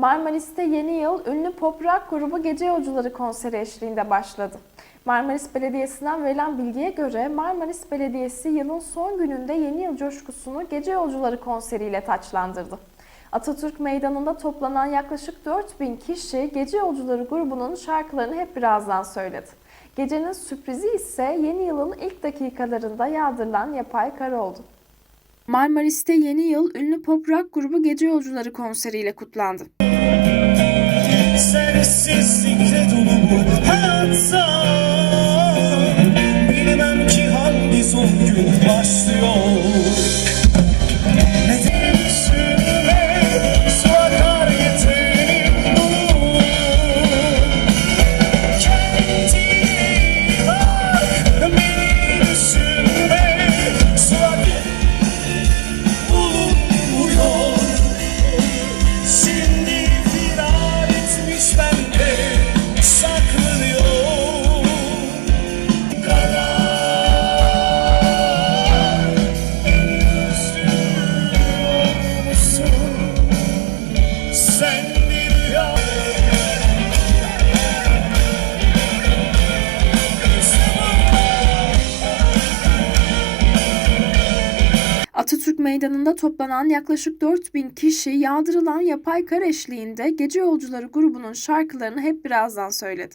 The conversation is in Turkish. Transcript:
Marmaris'te yeni yıl ünlü pop rock grubu Gece Yolcuları konseri eşliğinde başladı. Marmaris Belediyesi'nden verilen bilgiye göre Marmaris Belediyesi yılın son gününde yeni yıl coşkusunu Gece Yolcuları konseriyle taçlandırdı. Atatürk Meydanı'nda toplanan yaklaşık 4000 kişi Gece Yolcuları grubunun şarkılarını hep birazdan söyledi. Gecenin sürprizi ise yeni yılın ilk dakikalarında yağdırılan yapay kar oldu. Marmaris'te yeni yıl ünlü pop rock grubu Gece Yolcuları konseriyle kutlandı. Sério, sim, sim. Meydanı'nda toplanan yaklaşık 4000 kişi yağdırılan yapay kar eşliğinde Gece Yolcuları grubunun şarkılarını hep birazdan söyledi.